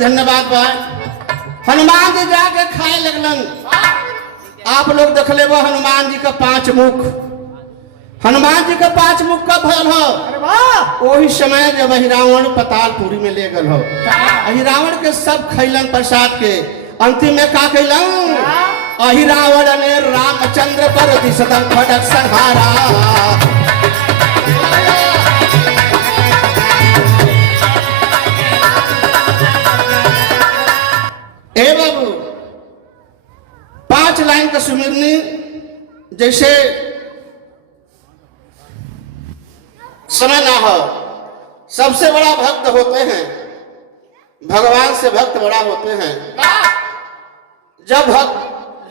धन्यवाद बा। हनुमान जी जाके खाए लगलन। आप लोग देख ले वो हनुमान जी का 5 मुख। हनुमान जी का 5 मुख का फल हो वही समय जब रावण पतालपुरी में ले गल हो। रावण के सब खैलन प्रसाद के। अंतिम में का कैलन? रावण ने रामचंद्र पर दिशतम खड़ग संहारा। ए बाबू 5 लाइन का सुमिरनी जैसे समय ना हो। सबसे बड़ा भक्त होते हैं भगवान से, भक्त बड़ा होते हैं।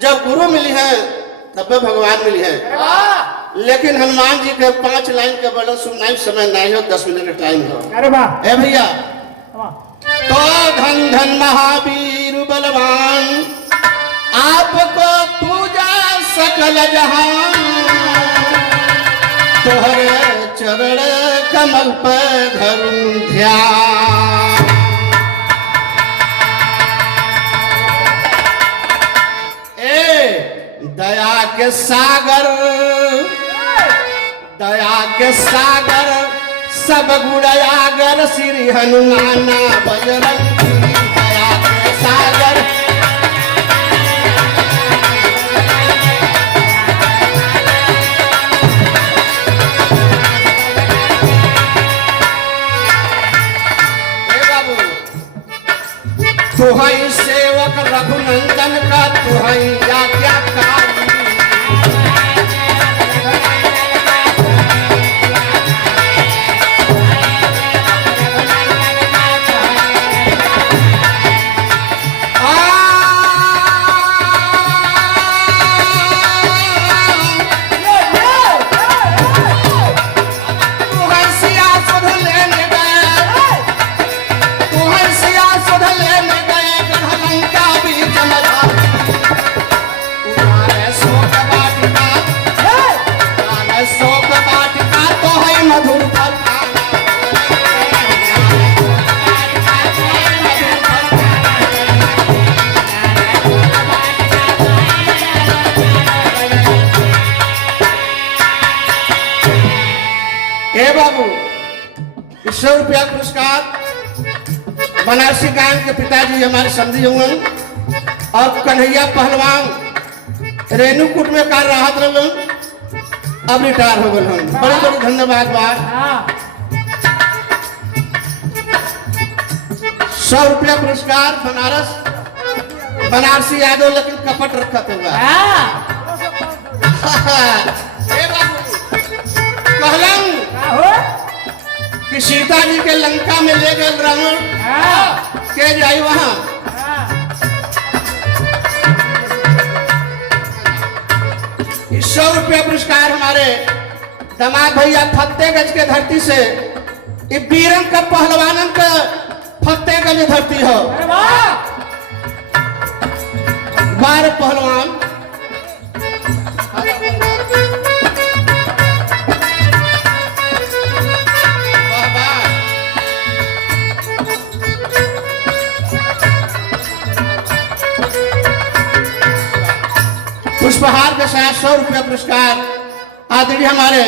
जब गुरु मिली है तब भगवान मिली है। लेकिन हनुमान जी के 5 लाइन के वर्णन सुनना समय नहीं हो, 10 मिनट का टाइम हो। अरे वाह ए भैया। तो धन धन महावीर बलवान आपको पूजा सकल जहां। तोहरे चरण कमल पर धरूं ध्यान। दया के सागर, दया के सागर सब गुणयागर श्री हनुमाना बजरंगी। दया के सागर तुहई सेवक रघुनंदन का तुहई आज्ञाकारी। बाबू 100 रुपया पुरस्कार बनारसी गांव के पिताजी हमारे समझी हुए और कन्हैया पहलवान रेणुकूट में कार्य राहत रहन, अब रिटायर हो गए हम। बड़ी बड़ी धन्यवाद बा। 100 रुपया पुरस्कार बनारसी यादव, लेकिन कपट रखत होगा। कहलन कि सीता जी के लंका में ले गए रावण के जाई वहां। 100 रुपया पुरस्कार हमारे दामाद भैया फतेहगंज के धरती से। बीरन का पहलवानन का फतेहगंज धरती हो। 12 पहलवान पुष्पहार के साथ 100 रुपया पुरस्कार आदरणीय हमारे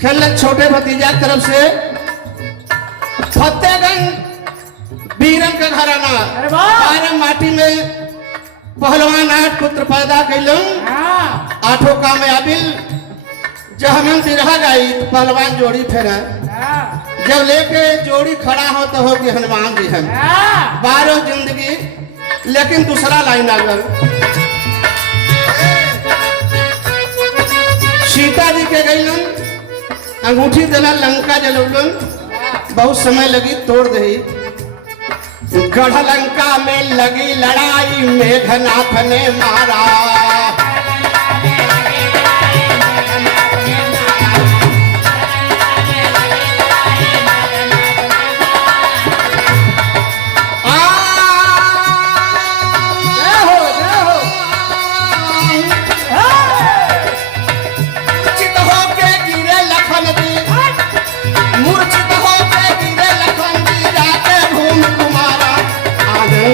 खेल छोटे भतीजा की तरफ से फतेहगंज बीरन का घराना। 12 माटी में पहलवान 8 पुत्र पैदा कैलन। 8 कामयाबिल जब हम बिरहा गई तो पहलवान जोड़ी फेरा। जब लेके जोड़ी खड़ा हो तो हो कि हनुमान जी हैं। 12 जिंदगी, लेकिन दूसरा लाइन आ गई। सीता जी के गईलन, अंगूठी देना लंका जलौलन। बहुत समय लगी, तोड़ दही। गढ़ लंका में लगी लड़ाई, मेघनाथ ने मारा।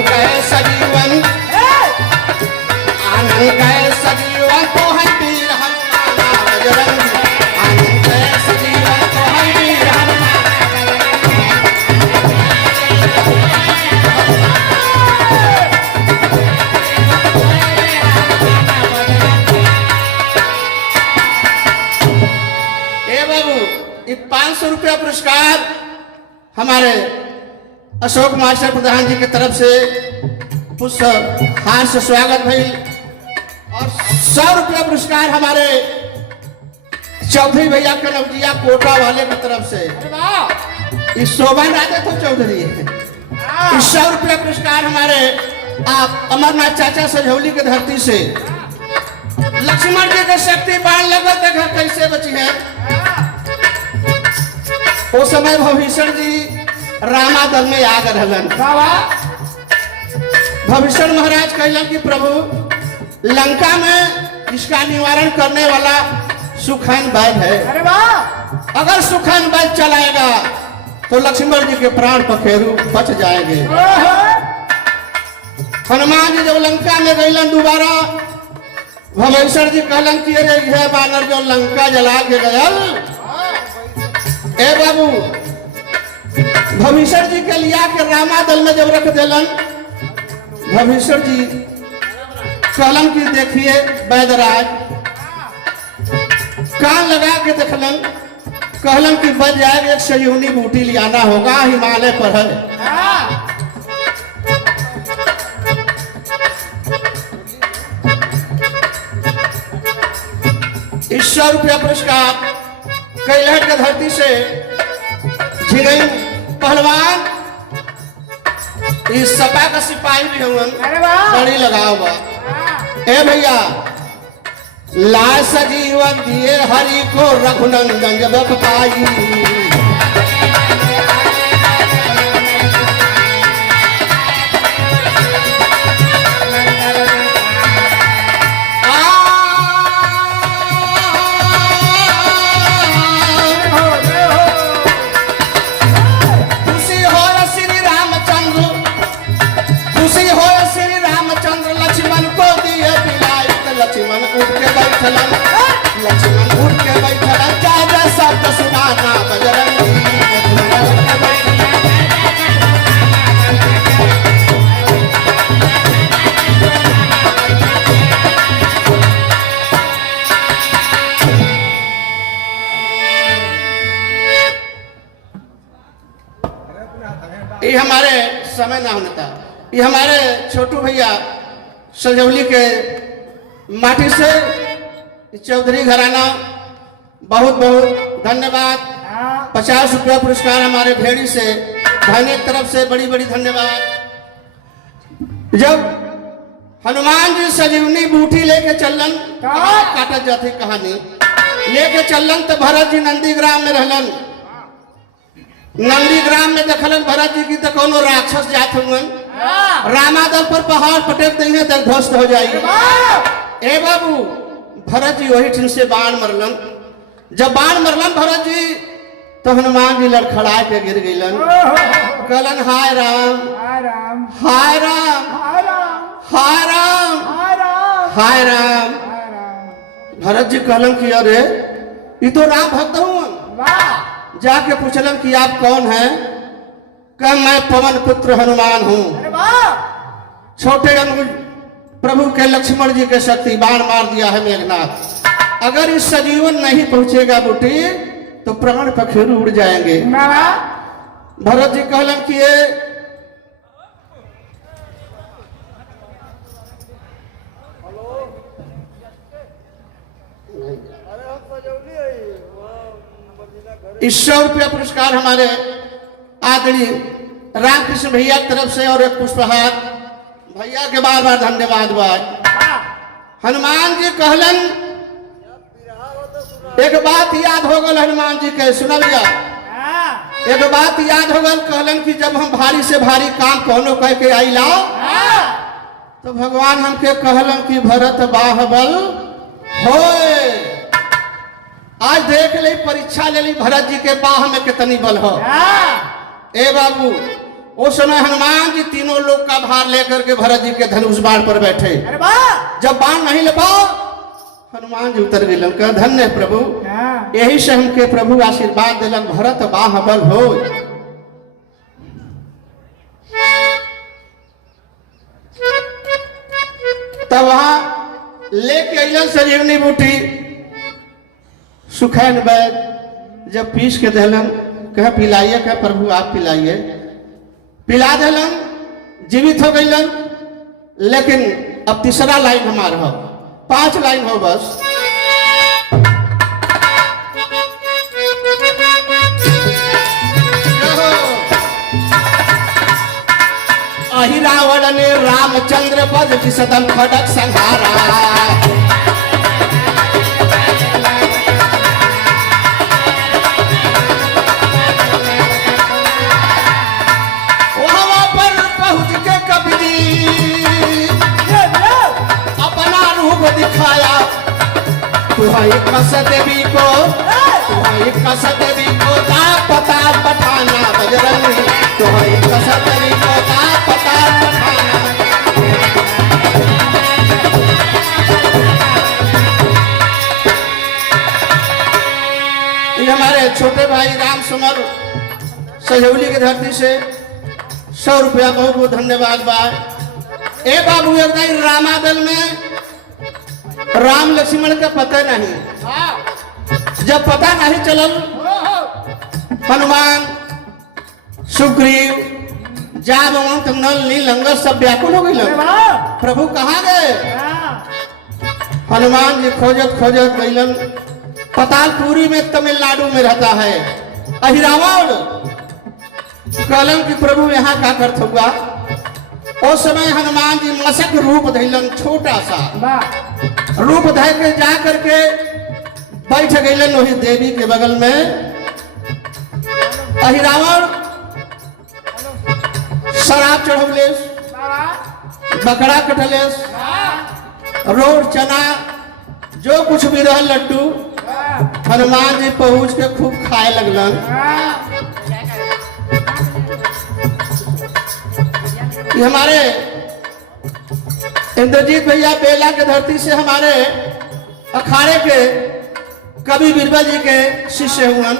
गए सजीवन आनंद गए सजीवन तो है वीर हनुमान बजरंगी आनंद गए सजीवन तो है वीर हनुमान ए बाबू ये 500 रुपया पुरस्कार हमारे अशोक मास्टर प्रधान जी की तरफ से पुष्प हार से स्वागत भाई और 100 रुपया पुरस्कार हमारे चौधरी भैया कनौजिया कोटा वाले की तरफ से इस शोभा राजा तो चौधरी है। इस 100 रुपया पुरस्कार हमारे आप अमरनाथ चाचा सजौली की धरती से लक्ष्मण जी के शक्ति बाण लगा देखा कैसे बची है। उस समय भविष्य जी रामा दल में आग रहलन भविष्य महाराज कहलन कि प्रभु लंका में इसका निवारण करने वाला सुखैन वैद्य है। अरे वाह! अगर सुखैन वैद्य चलाएगा तो लक्ष्मण जी के प्राण पखेरु बच जाएंगे। हनुमान जी जब लंका में गईलन दोबारा भविष्य जी कहलन कि अरे यह बानर जो लंका जला के गयल ए बाबू भविष्य जी के लिया के रामा दल में जब रख देलन भविष्य जी कहलन कि देखिए वैदराज कान लगा के देखलन कहलन कि बच जाएगा एक सयूनी बूटी लियाना होगा हिमालय पर है। इस 100 रुपया पुरस्कार कैलहट के धरती से झिगई पहलवान इस सपा का सिपाही भी हुआ बड़ी लगाओ बा ए भैया ला सजीवन दिए हरि को रघुनंदन जब पाई लक्ष्मण उठ के बैठलन जा शब्द सुनाना बजरंगी ये हमारे समय ना होने था। ये हमारे छोटू भैया सजौली के माटी से चौधरी घराना बहुत बहुत धन्यवाद। 50 रुपया पुरस्कार हमारे भेड़ी से भाई तरफ से बड़ी बड़ी धन्यवाद। जब हनुमान जी सजीवनी बूटी लेके चलन काटत जाती कहानी लेके चलन तो भरत जी नंदीग्राम में रहलन। नंदीग्राम में देखलन भरत जी की तो कोनो राक्षस जात हुए रामादल पर पहाड़ पटक देंगे तो ध्वस्त हो जाएगी। ए बाबू भरत जी वही ठीक से बाण मरलन। जब बाण मरलन भरत जी तो हनुमान जी लड़खड़ा के गिर गईलन। कहलन हाय राम हाय राम हाय राम हाय राम हाय राम। भरत जी कहलन कि अरे ये तो राम भक्त हूँ। जाके पूछलन कि आप कौन हैं? कह मैं पवन पुत्र हनुमान हूँ। छोटे अनुज प्रभु के लक्ष्मण जी के शक्ति बाण मार दिया है मेघनाथ। अगर इस सजीवन नहीं पहुंचेगा बूटी तो प्राण पखेरु उड़ जाएंगे। भरत जी कहलन कि ये इस 100 रुपया पुरस्कार हमारे आदरणीय रामकृष्ण भैया की तरफ से और एक पुष्पहार भैया के बार बार धन्यवाद भाई। हनुमान जी कहलन एक बात याद हो गल हनुमान जी के सुना भैया एक बात याद हो गल। कहलन कि जब हम भारी से भारी काम कोनो कह के आई लाओ तो भगवान हमके कहलन कि भरत बाहुबल होए। आज देख ले परीक्षा ले ली भरत जी के बाह में कितनी बल हो। ए बाबू उस समय हनुमान जी तीनों लोग का भार लेकर के भरत जी के धनुष बाण पर बैठे। अरे वाह जब बाण नहीं ले पाओ हनुमान जी उतर गए। कहा धन्य है प्रभु, यही से हमके प्रभु आशीर्वाद दिलन भरत बाहुबल हो। तब वहां लेके अलन संजीवनी बूटी सुखैन वैद जब पीस के दहलन कह पिलाइए, कह प्रभु आप पिलाइए, पिला दहलन जीवित हो गईलन। लेकिन अब तीसरा लाइन हमारा हो, 5 लाइन हो बस। अहि रावण ने रामचंद्र पद सदम खड़क संहारा। वहां पर पहुंच के कबीर अपना रूप दिखाया। तुम्हारी कसदेवी को, तुम्हारी कसदेवी को पता पठाना बजरंगी, तुम्हारी कसदेवी को पता पठाना। ये हमारे छोटे भाई राम सुमर सजौली की धरती से 100 रुपया बहुत बहुत धन्यवाद बा। ए बाबू एक रामादल में राम लक्ष्मण का पता नहीं, जब पता नहीं चलल हनुमान सुग्रीव जामवंत नल नील अंगद सब व्याकुल हो गए। प्रभु कहाँ गए? हनुमान जी खोजत खोजत गईलन। पतालपुरी में तमिलनाडु में रहता है अहिरावण। कहलन कि प्रभु यहाँ का करत हुआ। उस समय हनुमान जी मशक रूप धैलन, छोटा सा रूप धै के जा करके बैठ गईलन वही देवी के बगल में। अहिरावण शराब चढ़ौलेस, बकरा कटलेस, रोड चना जो कुछ भी रह लड्डू हनुमान जी पहुंच के खूब खाए लगलन। ये हमारे इंद्रजीत भैया बेला के धरती से हमारे अखाड़े के कवि बीरबल जी के शिष्य हुआ।